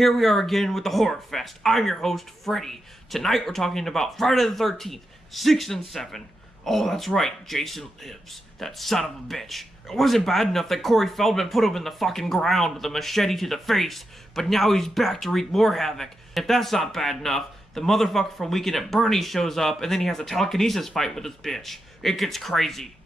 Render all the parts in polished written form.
Here we are again with the Horrorfest. I'm your host, Freddy. Tonight we're talking about Friday the 13th, 6 and 7. Oh, that's right, Jason lives. That son of a bitch. It wasn't bad enough that Corey Feldman put him in the fucking ground with a machete to the face, but now he's back to wreak more havoc. If that's not bad enough, the motherfucker from Weekend at Bernie's shows up, and then he has a telekinesis fight with his bitch. It gets crazy.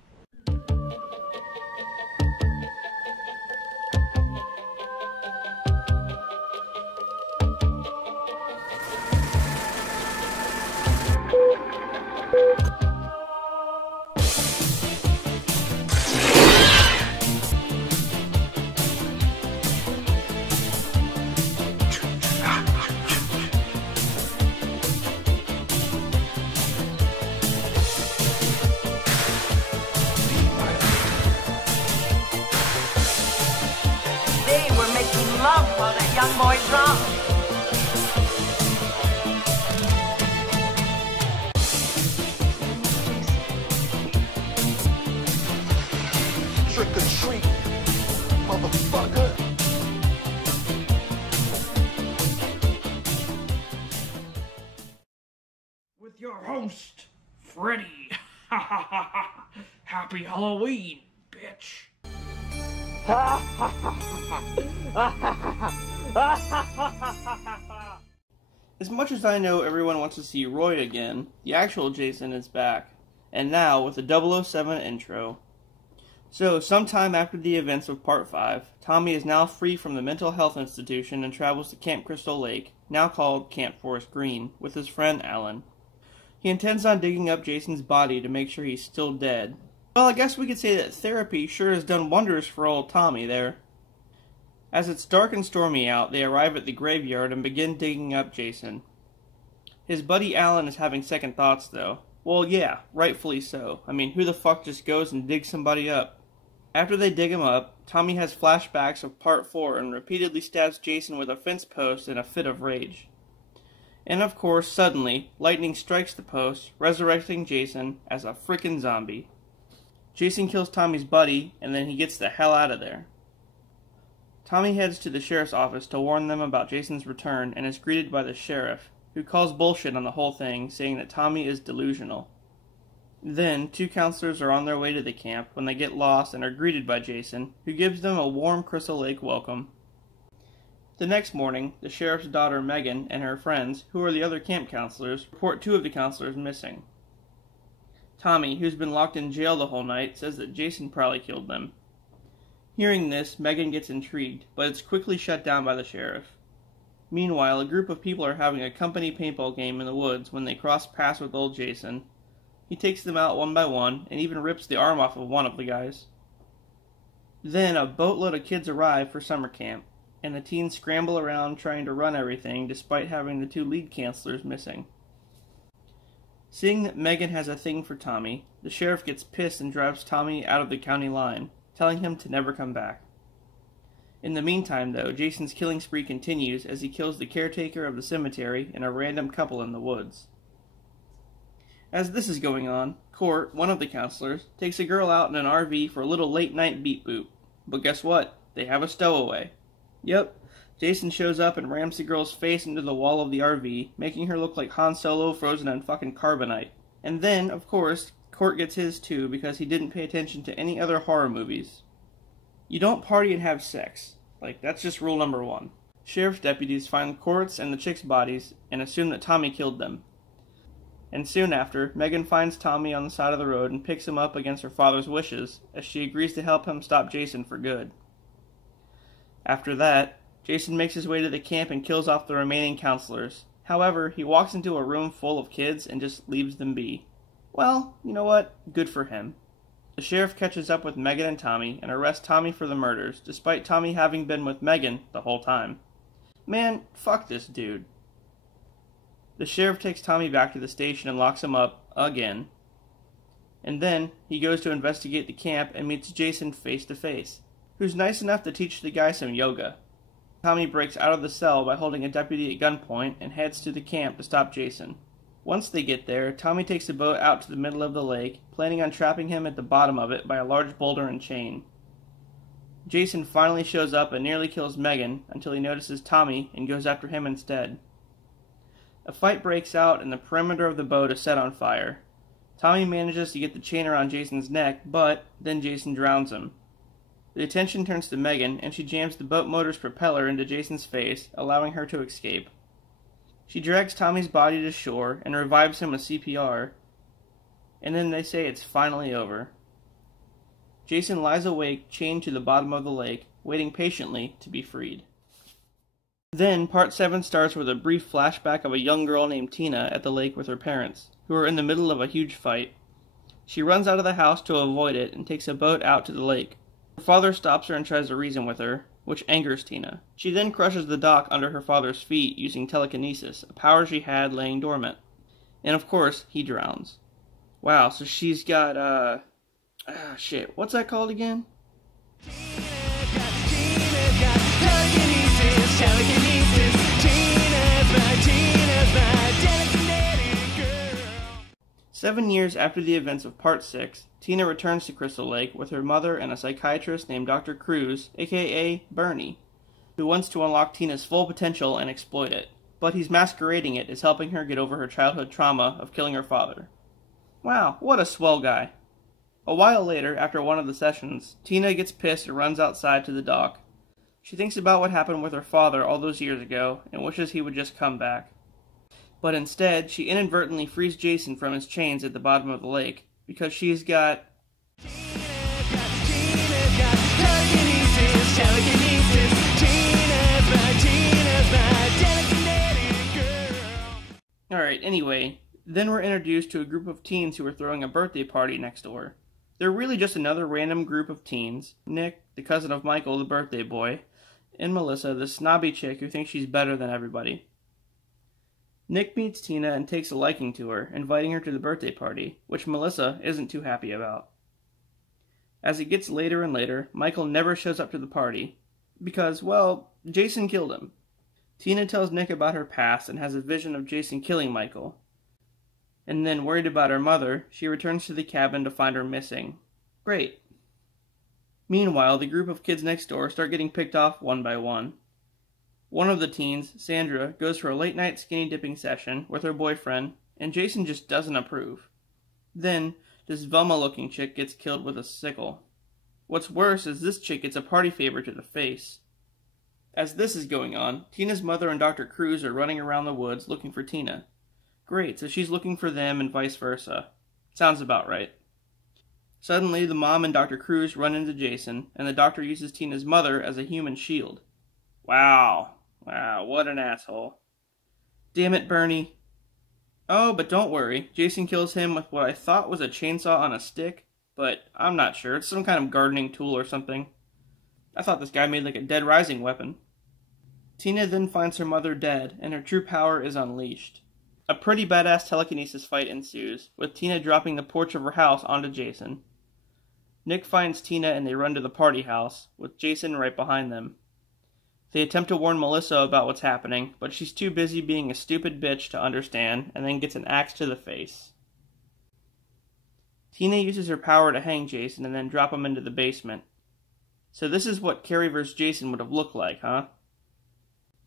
Love while that young boy drunk. Trick or treat, motherfucker. With your host, Freddy. Happy Halloween, bitch. As much as I know everyone wants to see Roy again, the actual Jason is back, and now with a 007 intro. So, sometime after the events of Part 5, Tommy is now free from the mental health institution and travels to Camp Crystal Lake, now called Camp Forest Green, with his friend Alan. He intends on digging up Jason's body to make sure he's still dead. Well, I guess we could say that therapy sure has done wonders for old Tommy there. As it's dark and stormy out, they arrive at the graveyard and begin digging up Jason. His buddy Alan is having second thoughts, though. Well, yeah, rightfully so. I mean, who the fuck just goes and digs somebody up? After they dig him up, Tommy has flashbacks of Part 4 and repeatedly stabs Jason with a fence post in a fit of rage. And of course, suddenly, lightning strikes the post, resurrecting Jason as a frickin' zombie. Jason kills Tommy's buddy, and then he gets the hell out of there. Tommy heads to the sheriff's office to warn them about Jason's return and is greeted by the sheriff, who calls bullshit on the whole thing, saying that Tommy is delusional. Then, two counselors are on their way to the camp when they get lost and are greeted by Jason, who gives them a warm Crystal Lake welcome. The next morning, the sheriff's daughter Megan and her friends, who are the other camp counselors, report two of the counselors missing. Tommy, who's been locked in jail the whole night, says that Jason probably killed them. Hearing this, Megan gets intrigued, but it's quickly shut down by the sheriff. Meanwhile, a group of people are having a company paintball game in the woods when they cross paths with old Jason. He takes them out one by one, and even rips the arm off of one of the guys. Then a boatload of kids arrive for summer camp, and the teens scramble around trying to run everything despite having the two lead counselors missing. Seeing that Megan has a thing for Tommy, the sheriff gets pissed and drives Tommy out of the county line, telling him to never come back. In the meantime, though, Jason's killing spree continues as he kills the caretaker of the cemetery and a random couple in the woods. As this is going on, Court, one of the counselors, takes a girl out in an RV for a little late-night beat boop. But guess what? They have a stowaway. Yep. Jason shows up and rams the girl's face into the wall of the RV, making her look like Han Solo frozen in fucking carbonite. And then, of course, Court gets his too because he didn't pay attention to any other horror movies. You don't party and have sex. Like, that's just rule number 1. Sheriff's deputies find Court's and the chicks' bodies and assume that Tommy killed them. And soon after, Megan finds Tommy on the side of the road and picks him up against her father's wishes, as she agrees to help him stop Jason for good. After that, Jason makes his way to the camp and kills off the remaining counselors. However, he walks into a room full of kids and just leaves them be. Well, you know what? Good for him. The sheriff catches up with Megan and Tommy and arrests Tommy for the murders, despite Tommy having been with Megan the whole time. Man, fuck this dude. The sheriff takes Tommy back to the station and locks him up, again. And then, he goes to investigate the camp and meets Jason face to face, who's nice enough to teach the guy some yoga. Tommy breaks out of the cell by holding a deputy at gunpoint and heads to the camp to stop Jason. Once they get there, Tommy takes a boat out to the middle of the lake, planning on trapping him at the bottom of it by a large boulder and chain. Jason finally shows up and nearly kills Megan until he notices Tommy and goes after him instead. A fight breaks out and the perimeter of the boat is set on fire. Tommy manages to get the chain around Jason's neck, but then Jason drowns him. The attention turns to Megan, and she jams the boat motor's propeller into Jason's face, allowing her to escape. She drags Tommy's body to shore and revives him with CPR, and then they say it's finally over. Jason lies awake, chained to the bottom of the lake, waiting patiently to be freed. Then, Part 7 starts with a brief flashback of a young girl named Tina at the lake with her parents, who are in the middle of a huge fight. She runs out of the house to avoid it and takes a boat out to the lake. Her father stops her and tries to reason with her, which angers Tina. She then crushes the dock under her father's feet using telekinesis, a power she had laying dormant. And of course, he drowns. Wow, so she's got, what's that called again? Seven years after the events of Part 6, Tina returns to Crystal Lake with her mother and a psychiatrist named Dr. Cruz, aka Bernie, who wants to unlock Tina's full potential and exploit it, but he's masquerading it as helping her get over her childhood trauma of killing her father. Wow, what a swell guy. A while later, after one of the sessions, Tina gets pissed and runs outside to the dock. She thinks about what happened with her father all those years ago and wishes he would just come back. But instead, she inadvertently frees Jason from his chains at the bottom of the lake, because she's got... Alright, anyway, then we're introduced to a group of teens who are throwing a birthday party next door. They're really just another random group of teens. Nick, the cousin of Michael, the birthday boy, and Melissa, the snobby chick who thinks she's better than everybody. Nick meets Tina and takes a liking to her, inviting her to the birthday party, which Melissa isn't too happy about. As it gets later and later, Michael never shows up to the party, because, well, Jason killed him. Tina tells Nick about her past and has a vision of Jason killing Michael. And then, worried about her mother, she returns to the cabin to find her missing. Great. Meanwhile, the group of kids next door start getting picked off one by one. One of the teens, Sandra, goes for a late-night skinny dipping session with her boyfriend, and Jason just doesn't approve. Then, this Velma-looking chick gets killed with a sickle. What's worse is this chick gets a party favor to the face. As this is going on, Tina's mother and Dr. Cruz are running around the woods looking for Tina. Great, so she's looking for them and vice versa. Sounds about right. Suddenly, the mom and Dr. Cruz run into Jason, and the doctor uses Tina's mother as a human shield. Wow, what an asshole. Damn it, Bernie. Oh, but don't worry, Jason kills him with what I thought was a chainsaw on a stick, but I'm not sure. It's some kind of gardening tool or something. I thought this guy made like a Dead Rising weapon. Tina then finds her mother dead, and her true power is unleashed. A pretty badass telekinesis fight ensues, with Tina dropping the porch of her house onto Jason. Nick finds Tina and they run to the party house, with Jason right behind them. They attempt to warn Melissa about what's happening, but she's too busy being a stupid bitch to understand, and then gets an axe to the face. Tina uses her power to hang Jason and then drop him into the basement. So this is what Carrie vs. Jason would have looked like, huh?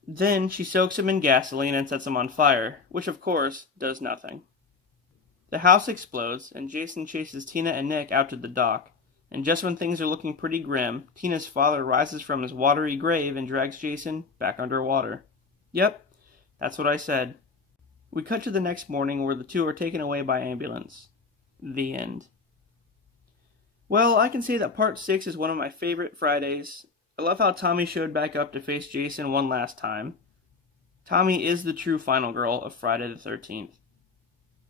Then she soaks him in gasoline and sets him on fire, which of course does nothing. The house explodes, and Jason chases Tina and Nick out to the dock. And just when things are looking pretty grim, Tina's father rises from his watery grave and drags Jason back underwater. Yep, that's what I said. We cut to the next morning where the two are taken away by ambulance. The end. Well, I can say that Part 6 is one of my favorite Fridays. I love how Tommy showed back up to face Jason one last time. Tommy is the true final girl of Friday the 13th.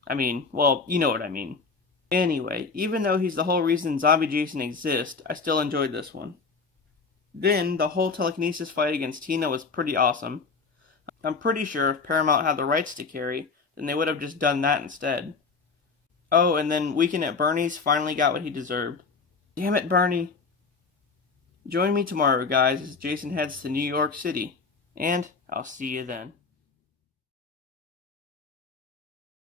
I mean, well, you know what I mean. Anyway, even though he's the whole reason Zombie Jason exists, I still enjoyed this one. Then, the whole telekinesis fight against Tina was pretty awesome. I'm pretty sure if Paramount had the rights to Carrie, then they would have just done that instead. Oh, and then Weekend at Bernie's finally got what he deserved. Damn it, Bernie! Join me tomorrow, guys, as Jason heads to New York City. And I'll see you then.